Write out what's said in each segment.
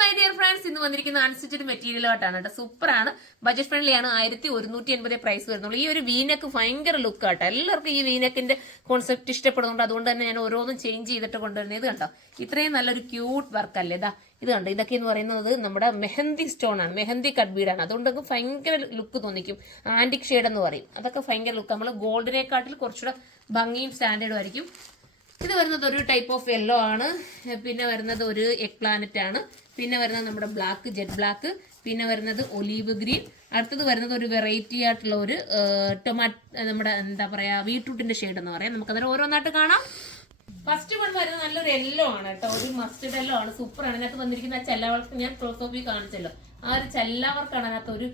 My dear friends, ഇന്ന് വന്നിരിക്കുന്ന unstitched മെറ്റീരിയലോട്ടാണ് കേട്ടോ. സൂപ്പറാണ്, ബഡ്ജറ്റ് ഫ്രണ്ട്ലി ആണ്. 1180 പ്രൈസ് വരുന്നുള്ളൂ. ഈ ഒരു വീനെക്ക് ഭയങ്കര ലുക്ക് ആട്ടോ. എല്ലാവർക്കും ഈ വീനെക്കിന്റെ കോൺസെപ്റ്റ് ഇഷ്ടപ്പെടുന്നുണ്ട്. അതുകൊണ്ട് തന്നെ ഞാൻ ഓരോന്നും ചേഞ്ച് ചെയ്തിട്ട് കൊണ്ടുവരുന്നത്. ഇത് കണ്ടോ, ഇത്രയും നല്ലൊരു ക്യൂട്ട് വർക്ക് അല്ലേ. ഇതാ ഇത് കണ്ടോ, ഇതൊക്കെ എന്ന് പറയുന്നത് നമ്മുടെ മെഹന്തി സ്റ്റോൺ ആണ്, മെഹന്തി കട്ട് ബീഡാണ്. അതുകൊണ്ടൊക്കെ ഭയങ്കര ലുക്ക് തോന്നിക്കും. ആന്റിക് ഷെയ്ഡ് എന്ന് പറയും. അതൊക്കെ ഭയങ്കര ലുക്ക്. നമ്മൾ ഗോൾഡിനെക്കാട്ടിൽ കുറച്ചുകൂടെ ഭംഗിയും സ്റ്റാൻഡേർഡും ആയിരിക്കും. ഇത് വരുന്നത് ഒരു ടൈപ്പ് ഓഫ് യെല്ലോ ആണ്. പിന്നെ വരുന്നത് ഒരു എഗ് പ്ലാനറ്റ് ആണ്. പിന്നെ വരുന്നത് നമ്മുടെ ബ്ലാക്ക്, ജെറ്റ് ബ്ലാക്ക്. പിന്നെ വരുന്നത് ഒലീവ് ഗ്രീൻ. അടുത്തത് വരുന്നത് ഒരു വെറൈറ്റി ആയിട്ടുള്ള ഒരു നമ്മുടെ എന്താ പറയാ, ബീട്രൂട്ടിന്റെ ഷെയ്ഡ് എന്ന് പറയാം. നമുക്കതിൽ ഓരോന്നായിട്ട് കാണാം. ഫസ്റ്റ് വൺ വരുന്നത് നല്ലൊരു യെല്ലോ ആണ് കേട്ടോ, ഒരു മസ്റ്റർഡ് യെല്ലോ ആണ്. സൂപ്പർ ആണ്. അതിനകത്ത് വന്നിരിക്കുന്ന ആ ചെല്ലവർക്ക് ഞാൻ ക്ലോസ് ഓഫ് കാണിച്ചല്ലോ. ആ ഒരു ചെല്ലവർക്കാണ് അതിനകത്ത് ഒരു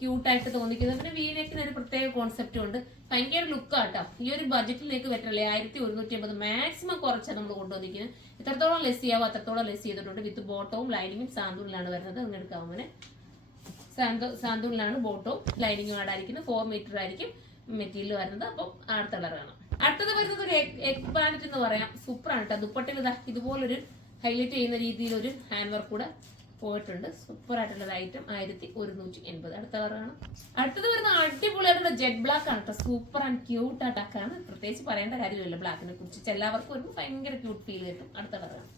ക്യൂട്ടായിട്ട് തോന്നിക്കുന്നത്. പിന്നെ വീനെക്കിന് ഒരു പ്രത്യേക കോൺസെപ്റ്റും ഉണ്ട്. ഭയങ്കര ലുക്കാട്ടോ. ഈ ഒരു ബഡ്ജറ്റിലേക്ക് പറ്റില്ലേ, 1180 മാക്സിമം കുറച്ചാണ് നമ്മൾ കൊണ്ടുവന്നിരിക്കുന്നത്. എത്രത്തോളം ലെസ് ചെയ്യാവോ അത്രത്തോളം ലെസ് ചെയ്തിട്ടുണ്ട്. വിത്ത് ബോട്ടവും ലൈനിങ്ങും സാന്തൂണിലാണ് വരുന്നത്. അങ്ങനെ എടുക്കാവുന്ന സാന്തൂണിലാണ് ബോട്ടവും ലൈനിങ്ങും ആടായിരിക്കുന്നത്. 4 മീറ്റർ ആയിരിക്കും മെറ്റീരിയൽ വരുന്നത്. അപ്പം അടുത്ത കളർ കാണാം. അടുത്തത് വരുന്നത് ഒരു എഗ് പാനറ്റ് എന്ന് പറയാം. സൂപ്പറാണ് കേട്ടോ. ദുപ്പട്ടയിൽ ഇതുപോലൊരു ഹൈലൈറ്റ് ചെയ്യുന്ന രീതിയിൽ ഒരു ഹാൻഡ് വർക്ക് കൂടെ പോയിട്ടുണ്ട്. സൂപ്പർ ആയിട്ടുള്ള ഐറ്റം 1180. അടുത്ത കളറാണ്. അടുത്തത് വരുന്ന അടിപൊളിയായിട്ടുള്ള ജെറ്റ് ബ്ലാക്ക് ആണ് കേട്ടോ. സൂപ്പർ ആൻഡ് ക്യൂട്ട് ആയിട്ടാണ്. പ്രത്യേകിച്ച് പറയേണ്ട കാര്യമില്ല ബ്ലാക്കിനെ കുറിച്ച്. എല്ലാവർക്കും ഒരു ഭയങ്കര ക്യൂട്ട് ഫീൽ കിട്ടും. അടുത്ത കളറാണ്.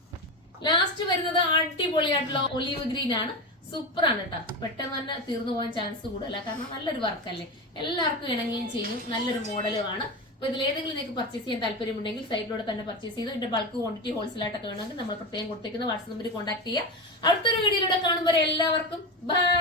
ലാസ്റ്റ് വരുന്നത് അടിപൊളിയായിട്ടുള്ള ഒലീവ് ഗ്രീൻ ആണ്. സൂപ്പർ ആണ് കേട്ടോ. പെട്ടെന്ന് തന്നെ തീർന്നു പോകാൻ ചാൻസ് കൂടുതല. കാരണം നല്ലൊരു വർക്കല്ലേ, എല്ലാവർക്കും ഇണങ്ങുകയും ചെയ്യും. നല്ലൊരു മോഡലുമാണ്. അപ്പൊ ഇതിലേതെങ്കിലും നിങ്ങൾക്ക് പർച്ചേസ് ചെയ്യാൻ താല്പര്യമുണ്ടെങ്കിൽ സൈറ്റിലൂടെ തന്നെ പർച്ചേസ് ചെയ്തു. ഇതിന്റെ ബൾക്ക് ക്വാണ്ടിറ്റി ഹോൾസെയിൽ ആയിട്ടൊക്കെ വേണമെങ്കിൽ നമ്മൾ പ്രത്യേകം കൊടുത്തേക്കുന്ന വാട്സ്ആപ്പ് നമ്പറിൽ കോൺടാക്ട് ചെയ്യുക. അടുത്തൊരു വീഡിയോയിലൂടെ കാണുമ്പോൾ എല്ലാവർക്കും ബൈ.